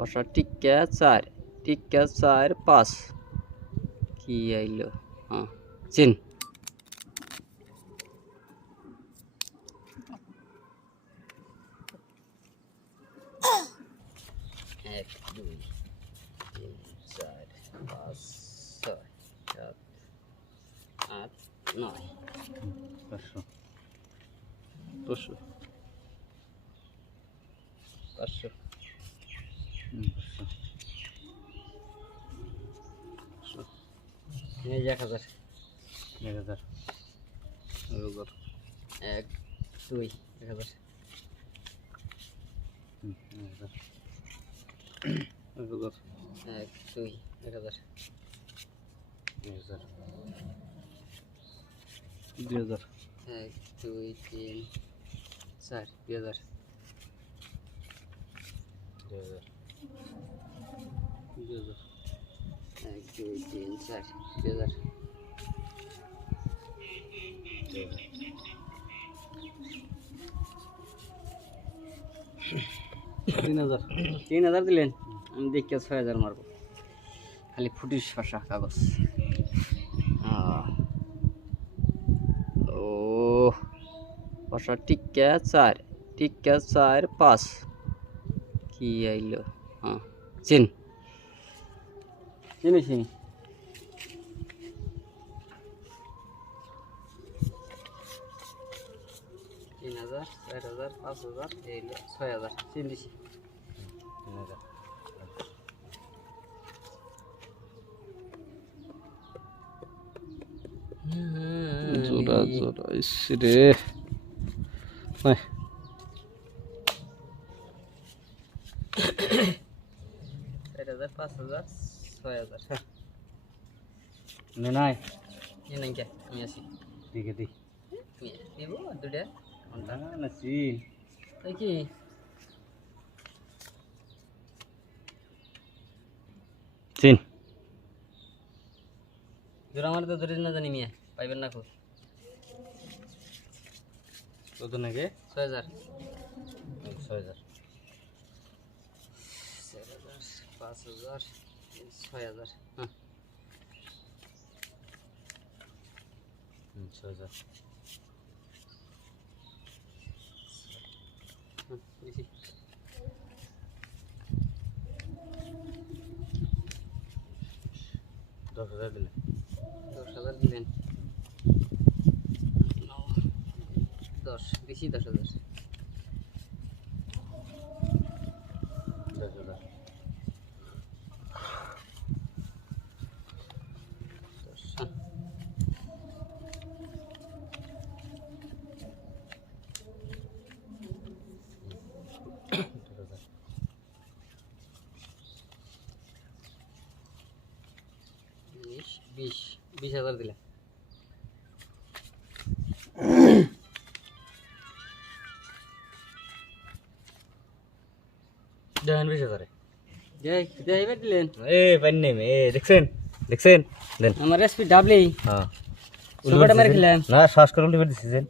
বসা টিক্কা চার টিক্কা চার পাঁচ। কি আইলো? হ্যাঁ চিন। এক দুই তিন চার পাঁচ ছয় সাত আট নয়। পাঁচশো। পাঁচশো। পাঁচশো হুম, পাঁচশো পাঁচশো এই যে এক হাজার। এক হাজার। এক দুই এক হাজার। এক দুই এক হাজার। এক হাজার। দুই হাজার। এক দুই তিন চার দুই হাজার। দুই হাজার। দুই এক দুই তিন চার হাজার তিন হাজার। তিন হাজার দিলেন? আমি দেখি ছয় হাজার মারবো। খালি ফুটিস ফাঁসা কাগজ। ও বসা টিক্কা চার টিক্কা চার পাঁচ। কি আইলো? হ্যাঁ চিন। চিনি চিনি তিন হাজার চার হাজার পাঁচ হাজার এইলো ছয় হাজার চিন দিছি তিন হাজার জোড়া জোড়া ইসরে নাই চার হাজার পাঁচ হাজার ছয় হাজার। হ্যাঁ। নে নাই। এই নাই কে আমি আছি দিব দুটা কোনটা না না চিন। তাই কি? চিন। জোড়া আমার তো ধরে না জানি মিয়া পাইবেন না খুব কত নাকি? ছয় হাজার। ছয় হাজার। চার হাজার পাঁচ হাজার। ছয় হাজার হ্যাঁ ছয় হাজার দশ হাজার দিলে দশ হাজার দিলেন দশ দিছি দশ হাজার দশ হাজার দশ হ্যাঁ দশ হাজার বিশ বিশ বিশ হাজার দিলে দেন বিশ হাজারে। দিলেন। এ পানি এ দেখছেন দেখছেন দেন। আমার রেসপি ডাবলি হ্যাঁ। না শ্বাস করে উল্টে দিচ্ছেন